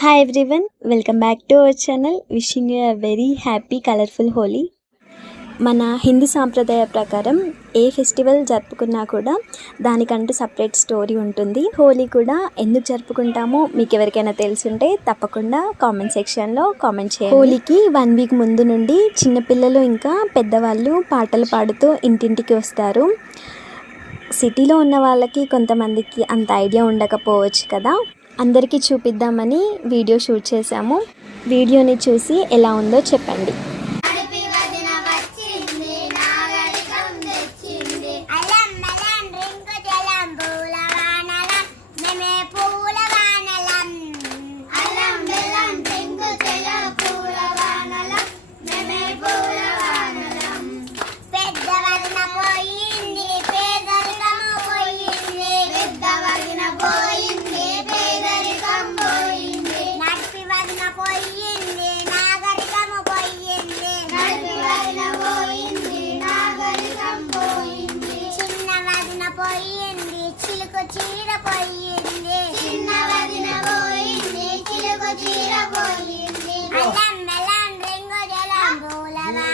Hi everyone welcome back to our channel wishing you a very happy colourful Holi మన హిందూ సాంప్రదాయ ప్రకారం ఏ festival జరుపుకున్నా కూడా దానికంటూ సపరేట్ స్టోరీ ఉంటుంది. హోలీ కూడా ఎందుకు జరుపుకుంటామో మీకు ఎవరికైనా తెలుసుంటే తప్పకుండా కామెంట్ సెక్షన్లో కామెంట్ చేయండి. హోలీకి వన్ వీక్ ముందు నుండి చిన్నపిల్లలు ఇంకా పెద్దవాళ్ళు పాటలు పాడుతూ ఇంటింటికి వస్తారు. సిటీలో ఉన్న వాళ్ళకి కొంతమందికి అంత ఐడియా ఉండకపోవచ్చు కదా. అందరికీ చూపిద్దామని వీడియో షూట్ చేశాము. వీడియోని చూసి ఎలా ఉందో చెప్పండి.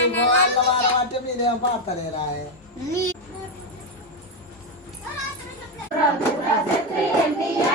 అంటే మీరేం పాడతలేరా ఎన్టీఆర్